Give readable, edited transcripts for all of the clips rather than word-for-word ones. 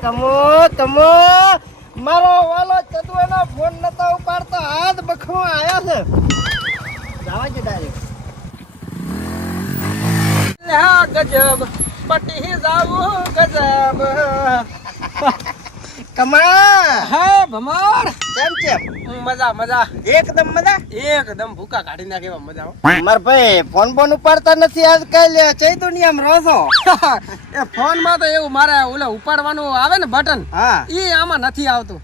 કમો મારો વાલો ચતુનો ફોન નતો ઉપાડતો હાથ બખો આયા છે જાવા કે ડાયરેક્ટ હા ગજબ પટી જાવું ગજબ કમા હા ભમાર કેમ મજા મજા એકદમ એકદમ ભૂકા કાઢી નાખે એવા મજા આવે. માર ભાઈ ફોન બોન ઉપાડતા નથી આજકાલ ચઈ દુનિયામાં રહો છો એ ફોન માં તો એવું મારે ઓલા ઉપાડવાનું આવે ને બટન હા ઈ આમાં નથી આવતું.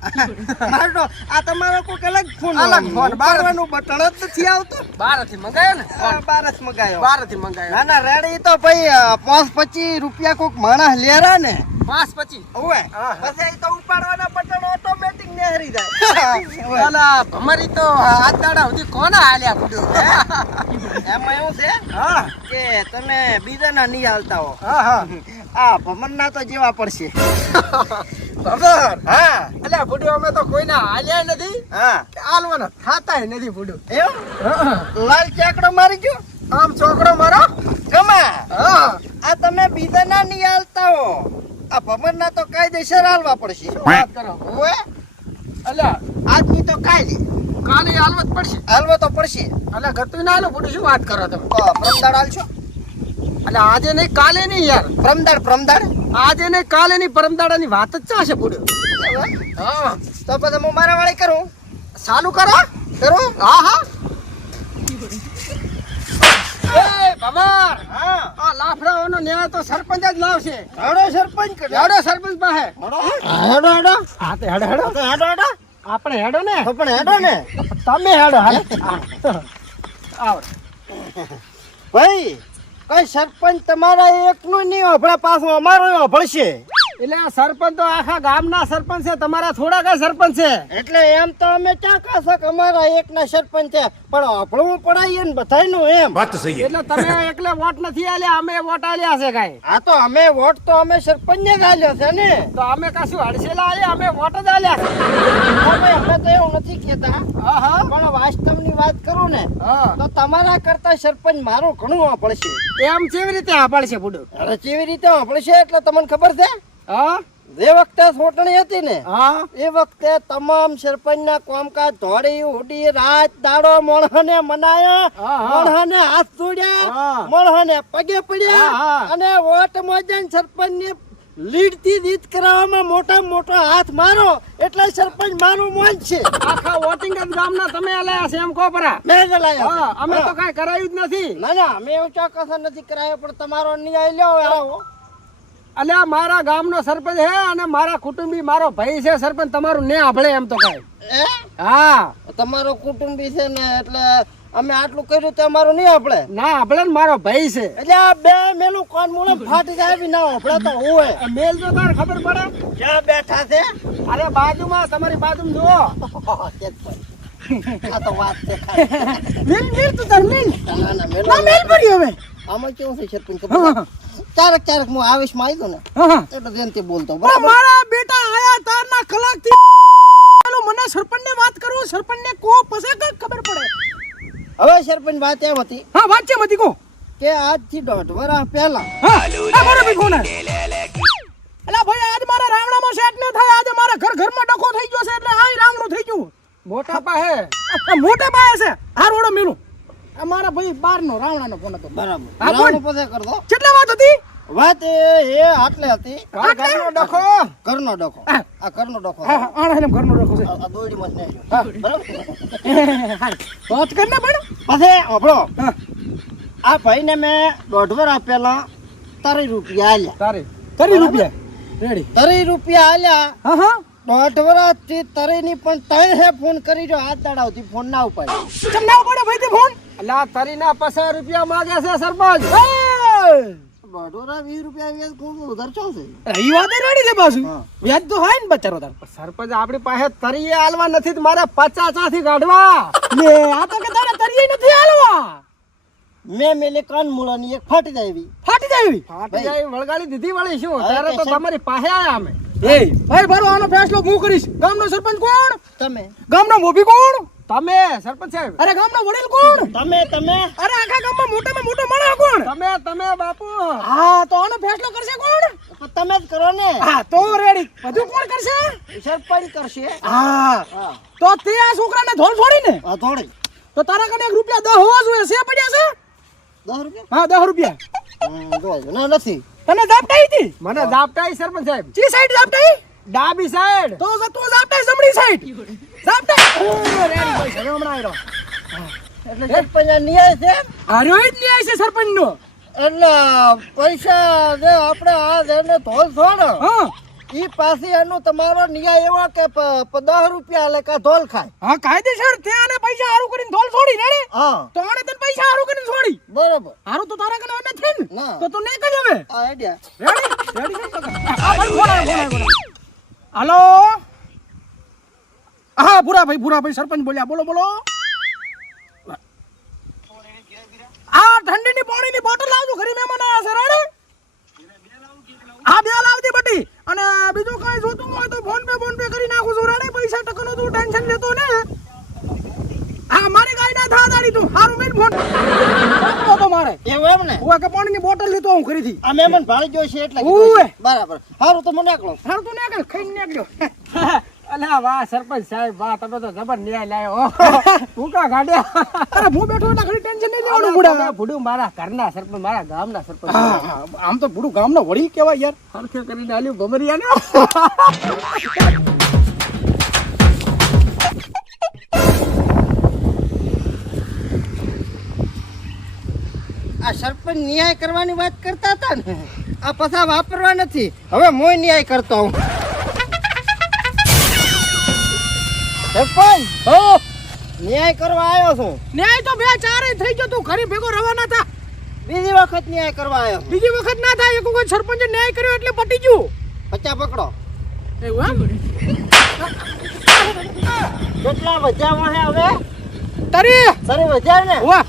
મારો આ તમારો કોઈ અલગ ફોન અલગ ફોન, બારવાનું બટન જ નથી આવતું બારથી મંગાયો ને બારસ મગાયો બારથી મંગાયો ના ના રેડી તો ભાઈ 5-25 રૂપિયા કોક માણસ લેરા ને 5-25 ઓવે પછી ઈ તો ઉપાડવાના બટન ઓટોમેટિક નેહરી જાય ઓલા ભમરી તો હાથ દાડા સુધી કોના હાલ્યા કુડ્યો. એમાં એવું છે હા કે તમે બીજાના નહીં હાલતા હો હા આ ભમરના તો જેવા પડશે ભમર હા અલ્યા બુડ્યો અમે તો કોઈના હાલ્યા નથી હા હાલવાના થાતાય નથી બુડ્યો. એવું લાલ ચાકડો મારી ગયો આમ છોકરો મારો કમા હા આ તમે બીજાના નહીં હાલતા હો આ ભમરના તો કાયદેસર હાલવા પડશે વાત કરો ઓવે અલ્યા આજની તો કાયદે કાલે હાલવા જ પડશે. હાલવા તો પડશે અલ્યા ગતું ના હાલો બુડ્યો શું વાત કરો તમે. તો પ્રમદાડ હાલશો અલ્યા આજે નહીં કાલે નહીં યાર પ્રમદાડ આજે નહીં કાલે નહીં પરમદાડાની વાત જ ચાશે બુડ્યો. હા તો પછી હું મારા વાળી કરું ચાલુ કરો હા હા એ ભમર હા આ લાફડાઓનો ન્યાય તો સરપંચ જ લાવશે. હેડો સરપંચ કે હેડો સરપંચ પાસે હેડો હા તે હેડો હેડો હેડો આપણે હેડો ને તો પણ હેડો ને તમે હેડો હાલ આવો ભાઈ કઈ સરપંચ તમારા એકનું નહીં હોભળે પાછું અમારો હોભળશે એટલે આ સરપંચ તો આખા ગામના સરપંચ છે તમારા થોડા કઈ સરપંચ છે. એટલે એમ તો અમે ક્યાં કાશક અમારા એકના સરપંચ છે પણ હોભળવું પડાય ને બધાયનું એમ એટલે તમે એકલે વોટ નથી આલ્યા અમે વોટ આલ્યા છે કાઈ. આ તો અમે વોટ તો અમે સરપંચને જ આલ્યો છે ને તો અમે કશું હડસેલા આલ્યા અમે વોટ જ આલ્યા છે. હા ભાઈ અમે તો એવું નથી કહેતા હા હા પણ વાસ્તવની વાત કરું ને હા તો તમારા કરતા સરપંચ મારું ઘણું હોભળશે એમ કેવી રીતે આપડશે બુડો. અરે કેવી રીતે હોભળશે એટલે તમને ખબર છે હા જે વખતે ચૂંટણી હતી ને હા એ વખતે તમામ સરપંચના કામકાજ ધોળી ઉડી રાત દાડો મોણને મનાયા હા, હા. મોણને હાથ જોડ્યા હા. મોણને પગે પડ્યા હા, હા. અને વોટ મોજન સરપંચને લીડ થી જીત કરાવવામાં મોટા મોટો હાથ મારો એટલે સરપંચ મારું મોજ છે આખા વોટિંગ જ ગામના તમે આલ્યા છે એમ કહો પરા. મેં જ લાયા હા અમે તો કઈ કરાયું જ નથી. ના ના અમે એવું ચોક્કસ નથી કરાયો પણ તમારો ન્યાય લ્યો આવો અલ્યા મારા ગામનો સરપંચ હે અને મારા કુટુંબી મારો ભાઈ છે સરપંચ તમારું ને આભળે એમ તો કઈ. એ હા તમારો કુટુંબી છે ને એટલે અમે આટલું કર્યું તો અમારું નહીં આપણે ના આભળે ને મારો ભાઈ છે. એટલે આ બે મેલું કોણ મૂળે ફાટી જાય બી ના હોપડે તો હોય આ મેલ તો તારે ખબર પડે. ક્યાં બેઠા છે અરે બાજુમાં તમારી બાજુમાં જુઓ. આ તો વાત છે મેલ મેલ તો તાર મેલ ના ના ના મેલ પડી હવે. આમાં કેવું છે સરપંચ ખબર ક્યારેક હું આવેશમાં આવી દઉં ને હા એટલે જેનથી બોલતો પણ બરાબર મારા બેટા આયા તારના કલાકથી મને સરપંચને વાત કરું સરપંચને કો પછી કઈ ખબર પડે. હવે સરપંચ વાત એમ હતી હા વાત છે મતી કો કે આજથી 1.5 વર્ષ પહેલા હા આ મારો ભી ફોન અલા ભાઈ આજ મારા રાવણામાં સેટ ન થાય આજે મારા ઘરમાં ડખો થઈ ગયો છે એટલે આય રાવણું થઈ ગયું. મોટા પાહે મોટા પાહે છે આ રોડો મેલું અમારા ભાઈ બારનો રાવણાનો ફોન હતો. બરાબર હા, બોલ. રાવણ પછી કરતો કેટલા વાત હતી વાત એ આટલે હતી ઘરનો ડખો ઘરનો ડખો હા. આ ઘરનો ડખો હા હા આણે ઘરનો ડખો છે. આ દોડી મત નહીં હા. બરાબર વાત કર ને પણ પછી આપણો હા આ ભાઈને મેં 1.5 વર્ષ પહેલા 30 રૂપિયા આલ્યા તારે 30 રૂપિયા રેડી 30 રૂપિયા આલ્યા હા હા 1.5 વર્ષથી 30 ની પણ તઈ હે ફોન કરી જો હાથ દાડાવતી ફોન ના ઉપાડ્યો ચમ ના પડે ભાઈ તે ફોન અલા તરીના 50 રૂપિયા માંગે છે સરપંચ. 1.5 વર્ષ 20 રૂપિયા વ્યાજ કોણ ઉધાર ચાલશે ઈ વાત રેડી છે પાછું હા. વ્યાજ તો હોય ને બચારો તાર સરપંચ આપણી પાસે તરીએ આલવા નથી તો મારે 50 થી કાઢવા લે આ તો કે તારે તરીએ નથી આલવા મેં મેલે કાન મૂળાની એક ફાટી જાય એવી ફાટી જાય ફાટી જાય વળગાડી દીધી વળી શું હવે ત્યારે તો કે તમારી પાસે આયા અમે એ ભાઈ બરો આનો ફેસલો હું કરીશ ગામનો સરપંચ કોણ તમે ગામનો મોભી કોણ તમે સરપંચ સાહેબ અરે ગામનો વડીલ કોણ તમે અરે આખા ગામમાં મોટામાં મોટો માણસ કોણ તમે બાપુ. હા તો આનો ફેસલો કરશે કોણ? તમે જ કરો ને. હા તો રેડી. બધું કોણ કરશે? સરપંચ કરશે. હા તો તે આ છોકરાને ધોળ છોડી ને? હા થોડી. તો તારા કને ₹10 હોવા જોઈએ. છે પડ્યા છે? 10 રૂપિયા? હા ₹10. ના નથી. તને ઝાપટાઈ હતી? મને ઝાપટાઈ સરપંચ સાહેબ. ચી સાઈડ ઝાપટાઈ? ડાબી સાઈડ. તો તું ઝાપટાઈ જમણી સાઈડ. ઝાપટાઈ. રેડી ભાઈ હવે હમણાં આવ્યો. એટલે સરપંચ આ ન્યાય છે. આર્યો જ ન્યાય છે સરપંચ નો. એટલે પૈસા જે આપણે આ જેને ધોલ છોડો હા ઈ પાછી એનું તમારો ન્યાય એવો કે 10 રૂપિયા લે કા ધોલ ખાય. હા કાયદેસર તે આને પૈસા હારું કરીને ધોલ છોડી રેડી. હા તો આને તને પૈસા હારું કરીને છોડી. બરોબર. હારું તો તારા કને નથી ને? ના. તો તું નહીં કરી હવે. આ આઈડિયા. રેડી રેડી છે કાકા. આ ભાઈ બોલા. હાલો. હા ભૂરાભાઈ સરપંચ બોલ્યા. બોલો. આ ઠંડીની પાણીની બોટલ લાવજો. ઘરે મહેમાન આવ્યા છે રેડી. હા બે લાવજે બટી. અને બીજું કઈ જોતું હોય તો ફોન પે કરી નાખું છું રેડી. પૈસા ટકાનો તું ટેન્શન લેતો ને. હા મારી ગાડી ના થા દાડી તું. હારું મેન ફોન તો મારે એવું એમ ને. ઓય કે પાણીની બોટલ લેતો હું ખરીદી. આ મહેમાન ભાળી ગયો છે એટલે ઓય. બરાબર. હારું તો મને એકલો. હારું તું નાખ ખાઈને નાખજો. અલ્યા વાહ સરપંચ સાહેબ વાહ તમે તો જબર ન્યાય લાયો. ભૂકા ગાડ્યા. અરે હું બેઠો એટલે ઘણી ટેન્શન નહીં લેવાનું બુડા. ભૂડું મારા ઘરના સરપંચ મારા ગામના સરપંચ. હા આમ તો બુડું ગામનો વડીલ કહેવાય યાર. હરખે કરીને આલ્યું ભમરિયાને. આ સરપંચ ન્યાય કરવાની વાત કરતા હતા ને આ પાછા વાપરવા નથી. હવે મોય ન્યાય કરતો હું. સરપંચ હો ન્યાય કરવા આવ્યો છું. ન્યાય તો બે ચારે થઈ ગયો. તું ઘરે ભેગો રવાના થા. બીજી વખત ન્યાય કરવા આવ્યો છું. બીજી વખત ના થાય. એક વખત સરપંચે ન્યાય કર્યો એટલે પટી ગયું. 50 પકડો. એવું એમ? કેટલા વજાવા હે હવે? તારી સરી વજાર ને. વાહ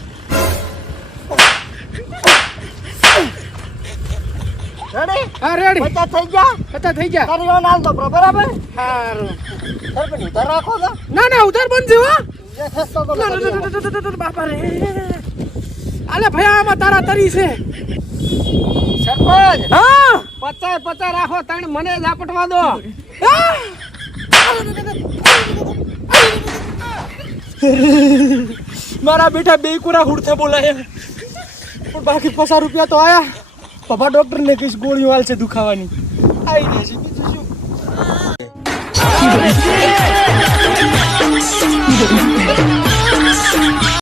રેડી? હા રેડી. 50 થઈ ગયા. પતા થઈ ગયા. તારી ઓન હાલ તો બરાબર. હારું. સરપંચ ઉધાર રાખો તો. ના ઉધાર બંધ છે હો. જે સસ્તો તો લગાડી. બાપા રે. આલે ભાઈ આમાં તારા તરી છે. સરપંચ હા 50 રાખો તણ મને ઝાપટવા દો. મારા બેટા બે કુરા હુડથે બોલાયા પણ બાકી ₹50 તો આયા. પપ્પા ડોક્ટર ને કઈશ ગોળીઓ હાલ છે દુખાવાની. આવી જાય છે બીજું શું.